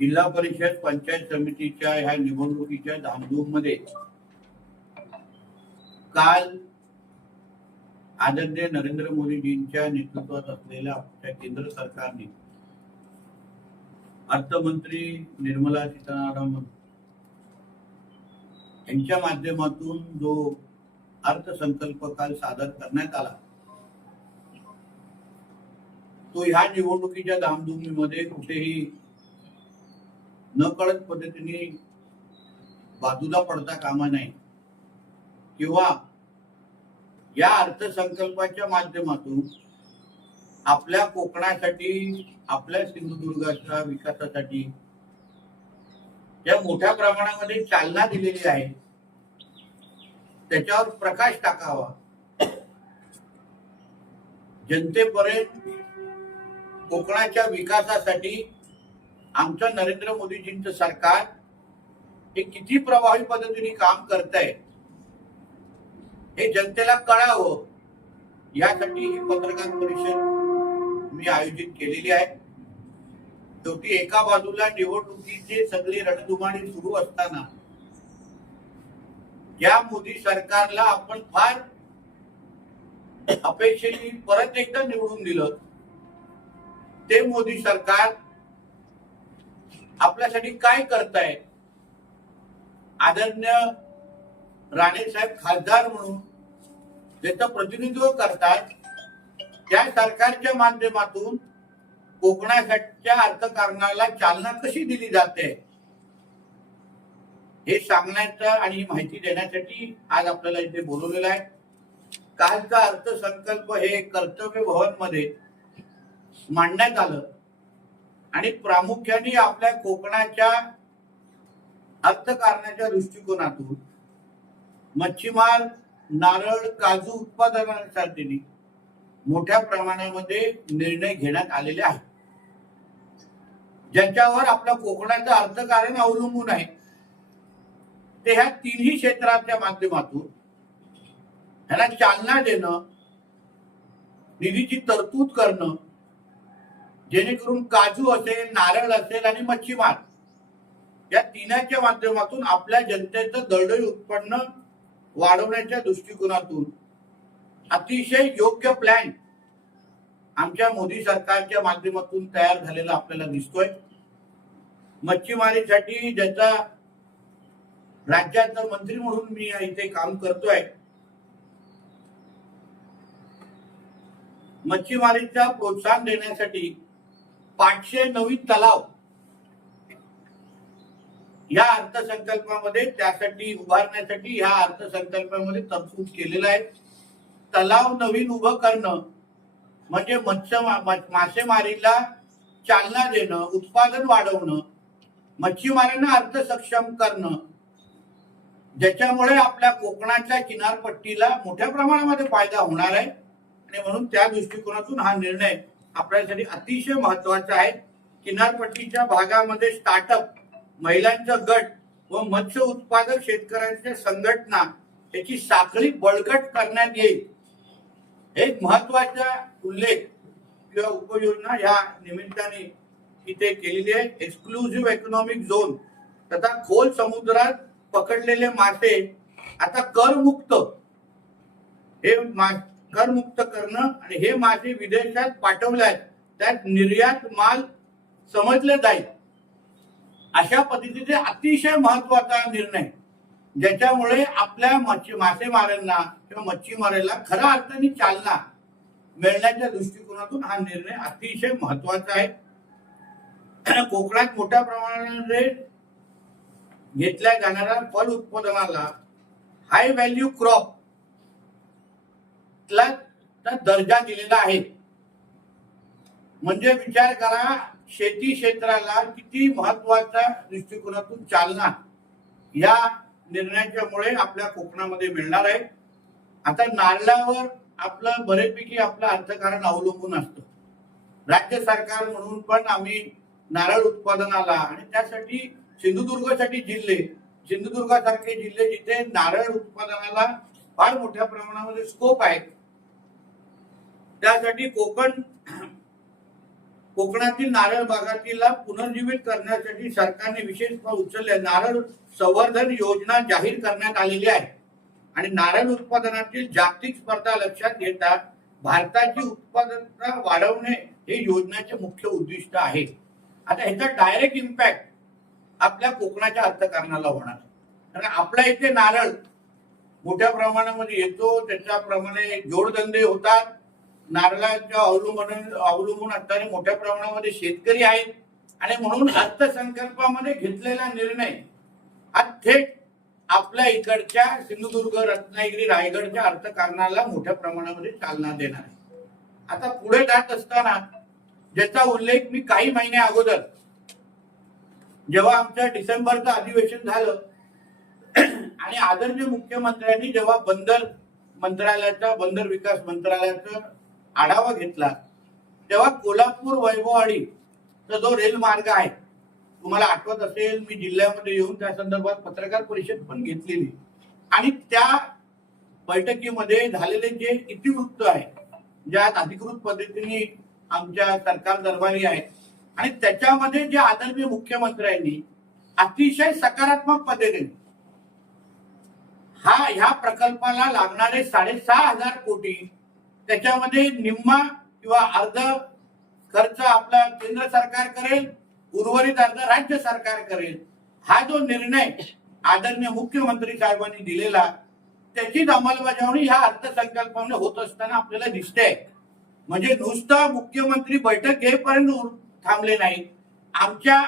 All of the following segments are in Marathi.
जिल्हा परिषद पंचायत समितीच्या ह्या निवडणुकीच्या धामधूम मध्ये काल आदरणीय नरेंद्र मोदीजींच्या नेतृत्वात असलेल्या आपल्या केंद्र सरकारने अर्थमंत्री निर्मला सीतारामन यांच्या माध्यमातून जो अर्थसंकल्प काल सादर करण्यात आला तो ह्या निवडणुकीच्या धामधुमीमध्ये कुठेही नकळत पद्धतीने बाजूला पडता कामा नये किंवा या अर्थसंकल्पाच्या माध्यमातून आपल्या कोकणासाठी आपल्या सिंधुदुर्गाच्या विकासासाठी ज्या मोठ्या प्रमाणामध्ये चालना दिलेली आहे त्याच्यावर प्रकाश टाकावा, जनतेपर्यंत कोकणाच्या विकासासाठी आमचं नरेंद्र मोदीजींचं सरकार हे किती प्रभावी पद्धतीने काम करत आहे हे जनतेला कळावं यासाठी ही पत्रकार परिषद मी आयोजित केलेली आहे। शेवटी एका बाजूला निवडणुकीचे सगळे रणधुमाळी सुरू असताना या मोदी सरकारला आपण फार अपेक्षेने परत एकदा निवडून दिलं, ते मोदी सरकार आपल्यासाठी काय करताय, आदरणीय राणे साहेब खासदार म्हणून ज्याचं प्रतिनिधित्व करतात त्या सरकारच्या माध्यमातून कोकणाच्या अर्थकारणाला चालना कशी दिली जाते हे सांगण्याचा आणि ही माहिती देण्यासाठी आज आपल्याला इथे बोलवलेलं आहे। कालचा अर्थसंकल्प हे कर्तव्य भवन मध्ये मांडण्यात आलं आणि प्रामुख्याने आपल्या कोकणाच्या अर्थकारणाच्या दृष्टिकोनातून मच्छीमार, नारळ, काजू उत्पादनासाठी मोठ्या प्रमाणामध्ये निर्णय घेण्यात आलेले आहेत, ज्याच्यावर आपल्या कोकणाचं अर्थकारण अवलंबून आहे। ते ह्या तिन्ही क्षेत्राच्या माध्यमातून ह्याला चालना देणं, निधीची तरतूद करणं, जेणेकरून काजू असेल, नारळ असेल आणि मच्छीमार या तिन्हाच्या माध्यमातून आपल्या जनतेचं दरडोई उत्पन्न वाढवण्याच्या दृष्टिकोनातून अतिशय योग्य प्लॅन आमच्या मोदी सरकारच्या माध्यमातून तयार झालेला आपल्याला दिसतोय। मच्छीमारीसाठी ज्याचा राज्याचा मंत्री म्हणून मी इथे काम करतोय, मच्छीमारीचा प्रोत्साहन देण्यासाठी 500 नवीन तलाव या अर्थसंकल्पामध्ये त्यासाठी उभारण्यासाठी या अर्थसंकल्पामध्ये तरतूद केलेला आहे। तलाव नवीन उभं करणं म्हणजे मासेमारीला चालना देणं, उत्पादन वाढवणं, मच्छीमारांना अर्थसक्षम करणं, ज्याच्यामुळे आपल्या कोकणाच्या किनारपट्टीला मोठ्या प्रमाणामध्ये फायदा होणार आहे आणि म्हणून त्या दृष्टिकोनातून हा निर्णय आपल्यासाठी अतिशय महत्वाचा आहे। किनारपट्टीच्या भागामध्ये स्टार्टअप, महिलांचा गट व मत्स्य उत्पादक शेतकऱ्यांच्या संघटना याची साखळी बळकट करण्यात येईल, एक महत्वाचा उल्लेख किंवा उपयोजना या निमित्ताने इथे केलेली आहे। एक्सक्लुझिव्ह इकॉनॉमिक झोन तथा खोल समुद्रात पकडलेले मासे आता करमुक्त करणं आणि हे मासे विदेशात पाठवल्यास त्यात निर्यात माल समजले जाईल, अशा पद्धतीचे अतिशय महत्वाचा निर्णय, ज्याच्यामुळे आपल्या मासेमारांना किंवा मच्छीमारांना खऱ्या अर्थाने चालना मिळण्याच्या दृष्टिकोनातून हा निर्णय अतिशय महत्वाचा आहे। कोकणात मोठ्या प्रमाणामध्ये घेतल्या जाणाऱ्या फळ उत्पादनाला हाय व्हॅल्यू क्रॉप ला दर्जा दिलेला आहे, म्हणजे विचार करा शेती क्षेत्राला किती महत्वाच्या दृष्टिकोनातून चालना या निर्णयाच्यामुळे आपल्या कोकणामध्ये मिळणार आहे। आता नारळावर आपलं बरेपैकी आपलं अर्थकारण अवलंबून असतं, राज्य सरकार म्हणून पण आम्ही नारळ उत्पादनाला आणि त्यासाठी सिंधुदुर्गासाठी सिंधुदुर्गासारखे जिल्हे जिथे नारळ उत्पादनाला फार मोठ्या प्रमाणामध्ये स्कोप आहे, त्यासाठी कोकणातील नारळ बागायतीला पुनर्जीवित करण्यासाठी सरकारने विशेष पाऊल उचलले. नारळ संवर्धन योजना जाहीर करण्यात आलेली आहे आणि नारळ उत्पादनातील जागतिक स्पर्धा लक्षात घेता भारताची उत्पादकता वाढवणे हे योजनेचे मुख्य उद्दिष्ट आहे. आता ह्याचा डायरेक्ट इम्पॅक्ट आपल्या कोकणाच्या अर्थकारणाला होणार, कारण आपल्या इथे नारळ मोठ्या प्रमाणामध्ये येतो, त्याच्याप्रमाणे जोडधंदे होतात. नारळाच्या अवलंबून असणारे मोठ्या प्रमाणामध्ये शेतकरी आहेत आणि म्हणून अर्थसंकल्पामध्ये घेतलेला निर्णय हा थेट आपल्या इकडच्या सिंधुदुर्ग, रत्नागिरी, रायगडच्या अर्थकारणाला मोठ्या प्रमाणामध्ये चालना देणार आहे. आता पुढे जात असताना ज्याचा उल्लेख मी काही महिने अगोदर जेव्हा आमचं डिसेंबरचं अधिवेशन झालं आणि आदरणीय मुख्यमंत्र्यांनी जेव्हा बंदर विकास मंत्रालयाचा आढावा घेतला, तेव्हा कोल्हापूर वैभववाडीचा जो रेल मार्ग आहे, तुम्हाला आठवत असेल मी जिल्ह्यामध्ये येऊन त्या संदर्भात पत्रकार परिषद पण घेतलेली आणि त्या बैठकीमध्ये झालेले जे इतिवृत्त आहे, ज्यात अधिकृत पद्धतीने आमच्या सरकार दरबारी आहे आणि त्याच्यामध्ये जे आदरणीय मुख्यमंत्र्यांनी अतिशय सकारात्मक पद्धतीने ह्या प्रकल्पाला लागणारे 6,500 कोटी, त्याच्यामध्ये निम्मा किंवा अर्ध खर्च आपला केंद्र सरकार करेल, उर्वरित अर्ध राज्य सरकार करेल, हा जो निर्णय आदरणीय मुख्यमंत्री साहेबांनी दिलेला त्याचीच अंमलबजावणी ह्या अर्थसंकल्पामध्ये होत असताना आपल्याला दिसते. म्हणजे नुसतं मुख्यमंत्री बैठक घेईपर्यंत थांबले नाही, आमच्या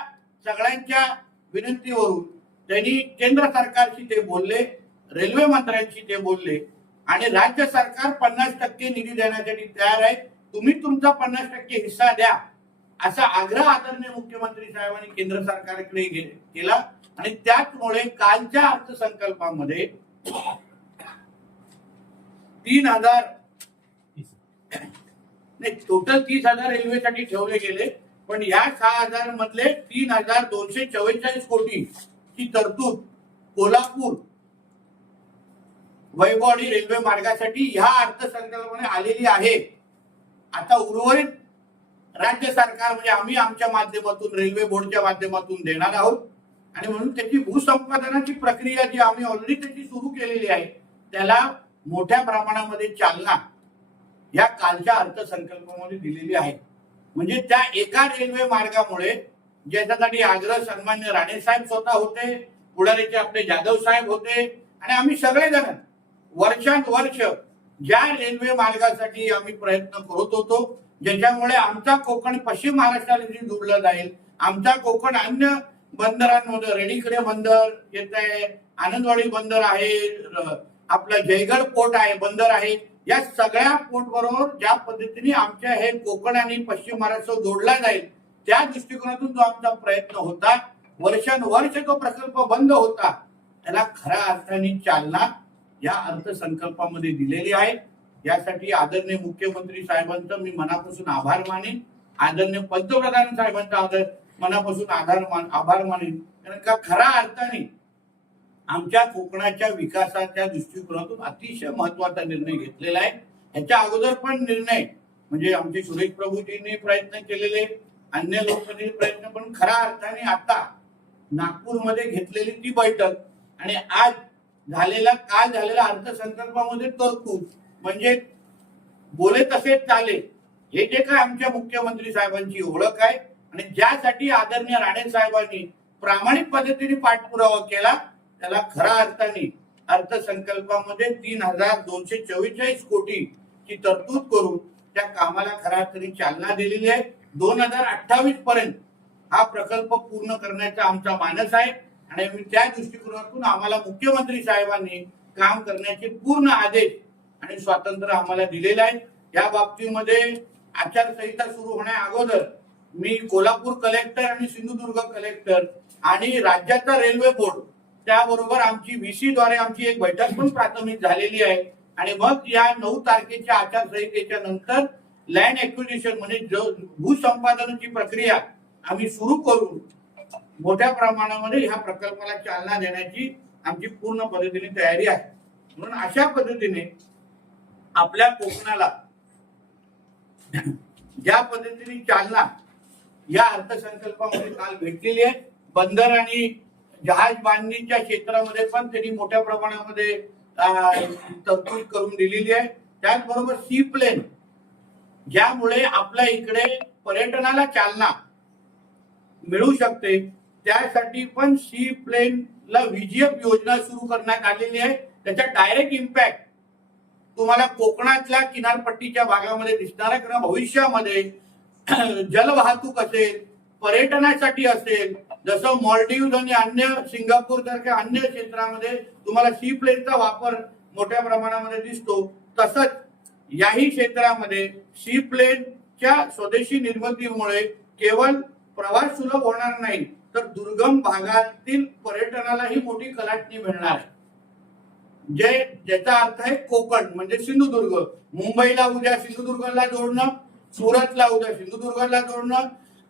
सगळ्यांच्या विनंतीवरून त्यांनी केंद्र सरकारशी ते बोलले, रेल्वे मंत्र्यांशी ते बोलले आणि राज्य सरकार 50% निधी देण्यासाठी तयार आहे, तुम्ही तुमचा 50% हिस्सा द्या असा आग्रह आदरणीय मुख्यमंत्री साहेबांनी केंद्र सरकारकडे केला आणि त्याचमुळे कालच्या अर्थसंकल्पामध्ये 3,000 नाही, टोटल 30,000 रेल्वेसाठी ठेवले गेले, पण या 6,000 मधले 3,244 कोटीची तरतूद कोल्हापूर वैभववाडी रेल्वे मार्गासाठी ह्या अर्थसंकल्पाने आलेली आहे. आता उर्वरित राज्य सरकार म्हणजे आम्ही आमच्या माध्यमातून रेल्वे बोर्डच्या माध्यमातून देणार आहोत आणि म्हणून त्याची भूसंपादनाची प्रक्रिया जी आम्ही ऑलरेडी त्याची सुरू केलेली आहे त्याला मोठ्या प्रमाणामध्ये चालना या कालच्या अर्थसंकल्पामध्ये दिलेली आहे. म्हणजे त्या एका रेल्वे मार्गामुळे ज्याच्यासाठी आग्रह सन्मान्य राणे साहेब स्वतः होते, पुढारीचे आपले जाधव साहेब होते आणि आम्ही सगळेजण वर्षानुवर्ष ज्या रेल्वे मार्गासाठी आम्ही प्रयत्न करत होतो, ज्याच्यामुळे आमचा कोकण पश्चिम महाराष्ट्राला जोडला जाईल, आमचा कोकण अन्य बंदरांमध्ये रेडीकडे बंदर येत आहे, आनंदवाडी बंदर आहे, आपलं जयगड पोर्ट आहे, बंदर आहे, या सगळ्या पोर्ट बरोबर ज्या पद्धतीने आमच्या हे कोकण आणि पश्चिम महाराष्ट्र जोडला जाईल त्या दृष्टिकोनातून जो आमचा प्रयत्न होता, वर्षानुवर्ष तो प्रकल्प बंद होता, त्याला खऱ्या अर्थाने चालना या अर्थसंकल्पामध्ये दिलेली आहे. यासाठी आदरणीय मुख्यमंत्री साहेबांचं मी मनापासून आभार मानेन, आदरणीय पंतप्रधान साहेबांचा मनापासून आभार मानेन, कारण का खऱ्या अर्थाने आमच्या कोकणाच्या विकासाच्या दृष्टिकोनातून अतिशय महत्वाचा निर्णय घेतलेला आहे. ह्याच्या अगोदर पण निर्णय म्हणजे आमचे सुरेश प्रभूजींनी प्रयत्न केलेले, अन्य लोकांनी प्रयत्न, पण खऱ्या अर्थाने आता नागपूरमध्ये घेतलेली ती बैठक आणि आज काल झालेल्या अर्थसंकल्पामध्ये तरतूद म्हणजे बोले तसे चाले, हे जे काय आमच्या मुख्यमंत्री साहेबांची ओळख आहे आणि ज्यासाठी आदरणीय राणे साहेबांनी प्रामाणिक पद्धतीने पाठपुरावा केला त्याला खऱ्या अर्थाने अर्थसंकल्पामध्ये 3,244 कोटीची तरतूद करून त्या कामाला खऱ्या अर्थाने चालना दिलेली आहे. 2028 पर्यंत हा प्रकल्प पूर्ण करण्याचा आमचा मानस आहे आणि त्या दृष्टिकोनातून आम्हाला मुख्यमंत्री साहेबांनी काम करण्याचे पूर्ण आदेश आणि स्वातंत्र्य आम्हाला दिलेलं आहे. या बाबतीमध्ये आचारसंहिता सुरू होण्या अगोदर मी कोल्हापूर कलेक्टर आणि सिंधुदुर्ग कलेक्टर आणि राज्याचा रेल्वे बोर्ड त्याबरोबर आमची व्हीसी द्वारे आमची एक बैठक पण प्राथमिक झालेली आहे आणि मग या 9 तारखेच्या आचारसंहितेच्या नंतर लँड एक्विजिशन म्हणजे भूसंपादनाची प्रक्रिया आम्ही सुरू करून मोठ्या प्रमाणामध्ये ह्या प्रकल्पाला चालना देण्याची आमची पूर्ण पद्धतीने तयारी आहे. म्हणून अशा पद्धतीने आपल्या कोकणाला ज्या पद्धतीने चालना या अर्थसंकल्पामध्ये काल भेटलेली आहे. बंदर आणि जहाज बांधणीच्या क्षेत्रामध्ये पण त्यांनी मोठ्या प्रमाणामध्ये तरतूद करून दिलेली आहे. त्याचबरोबर सी प्लेन, ज्यामुळे आपल्या इकडे पर्यटनाला चालना मिळू शकते, त्यासाठी पण सी प्लेनला व्हीजीएफ योजना सुरू करण्यात आलेली आहे. त्याचा डायरेक्ट इम्पॅक्ट तुम्हाला कोकणातल्या किनारपट्टीच्या भागामध्ये दिसणार आहे. कारण भविष्यामध्ये जलवाहतूक असेल, पर्यटनासाठी असेल, जसं मॉलडीव्ह आणि अन्य सिंगापूर सारख्या अन्य क्षेत्रामध्ये तुम्हाला सी प्लेनचा वापर मोठ्या प्रमाणामध्ये दिसतो, तसंच याही क्षेत्रामध्ये सी प्लेनच्या स्वदेशी निर्मितीमुळे केवळ प्रवास सुलभ होणार नाही, तर दुर्गम भागातील पर्यटनालाही मोठी कलाटणी मिळणार आहे. ज्याचा अर्थ आहे कोकण म्हणजे सिंधुदुर्ग. मुंबईला उद्या सिंधुदुर्गला जोडणं, सुरतला उद्या सिंधुदुर्गला जोडणं,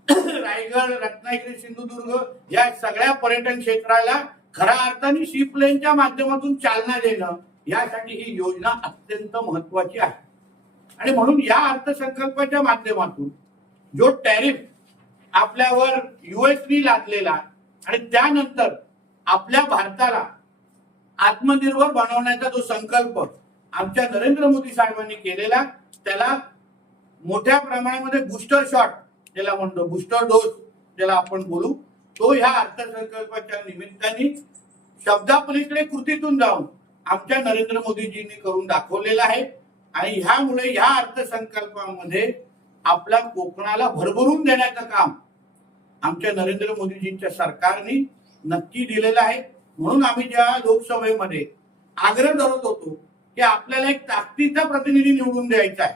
रायगड, रत्नागिरी, सिंधुदुर्ग या सगळ्या पर्यटन क्षेत्राला खऱ्या अर्थाने सी प्लेनच्या माध्यमातून चालना देणं, यासाठी ही योजना अत्यंत महत्वाची आहे. आणि म्हणून या अर्थसंकल्पाच्या माध्यमातून जो टॅरिफ आपल्यावर युएसनी लादलेला आणि त्यानंतर आपल्या भारताला आत्मनिर्भर बनवण्याचा जो संकल्प आमच्या नरेंद्र मोदी साहेबांनी केलेला, त्याला मोठ्या प्रमाणामध्ये बूस्टर शॉट ज्याला म्हणतो, बूस्टर डोस ज्याला आपण बोलू, तो ह्या अर्थसंकल्पाच्या निमित्ताने शब्दापलीकडे कृतीतून जाऊन आमच्या नरेंद्र मोदीजींनी करून दाखवलेला आहे. आणि ह्यामुळे ह्या अर्थसंकल्पामध्ये आपल्या कोकणाला भरभरून देण्याचं काम आमच्या नरेंद्र मोदीजींच्या सरकारने नक्की दिलेलं आहे. म्हणून आम्ही ज्या लोकसभेमध्ये आग्रह धरत होतो की आपल्याला एक ताकदीचा प्रतिनिधी निवडून द्यायचा आहे,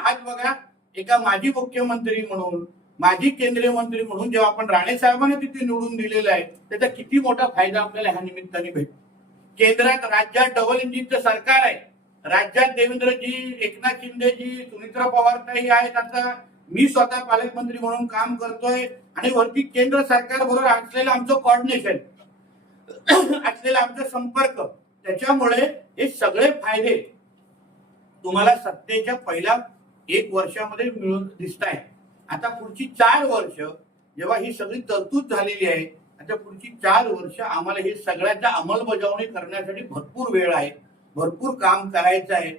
आज बघा एका माजी मुख्यमंत्री म्हणून, माजी केंद्रीय मंत्री म्हणून जेव्हा आपण राणे साहेबांना तिथे निवडून दिलेलं आहे, त्याचा किती मोठा फायदा आपल्याला ह्या निमित्ताने भेटतो. केंद्रात राज्यात डबल इंजिनचं सरकार आहे. राज्यात देवेंद्रजी, एकनाथ शिंदेजी, सुनीत्रा पवारताई आहेत. आता मी स्वतः पालकमंत्री म्हणून काम करतोय आणि वरती केंद्र सरकार बरोबर असलेलं आमचं कॉर्डिनेशन, असलेला आमचा संपर्क, त्याच्यामुळे हे सगळे फायदे तुम्हाला सत्तेच्या पहिल्या 1 वर्षामध्ये मिळून दिसत आहेत. आता पुढची 4 वर्ष जेव्हा ही सगळी तरतूद झालेली आहे, आता पुढची 4 वर्ष आम्हाला हे सगळ्याचा अंमलबजावणी करण्यासाठी भरपूर वेळ आहे, भरपूर काम करायचं आहे.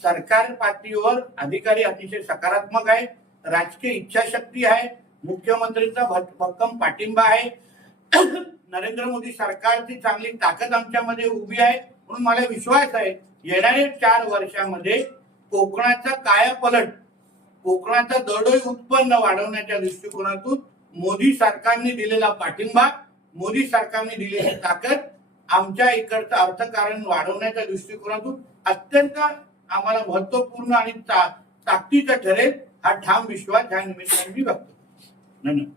सरकार पातळीवर अधिकारी अतिशय सकारात्मक आहे, राजकीय इच्छाशक्ती आहे, मुख्यमंत्र्यांचा भक्कम पाठिंबा आहे, नरेंद्र मोदी सरकारची चांगली ताकद आमच्यामध्ये उभी आहे. म्हणून मला विश्वास आहे येणाऱ्या 4 वर्षामध्ये कोकणाचा कायापलट, कोकणाचा दरडोई उत्पन्न वाढवण्याच्या दृष्टिकोनातून मोदी सरकारने दिलेला पाठिंबा, मोदी सरकारने दिलेली ताकद आमच्या इकडचं अर्थकारण वाढवण्याच्या दृष्टिकोनातून अत्यंत आम्हाला महत्वपूर्ण आणि ताकदीचा ठरेल, हा ठाम विश्वास ह्या निमित्ताने मी व्यक्त करतो. धन्यवाद.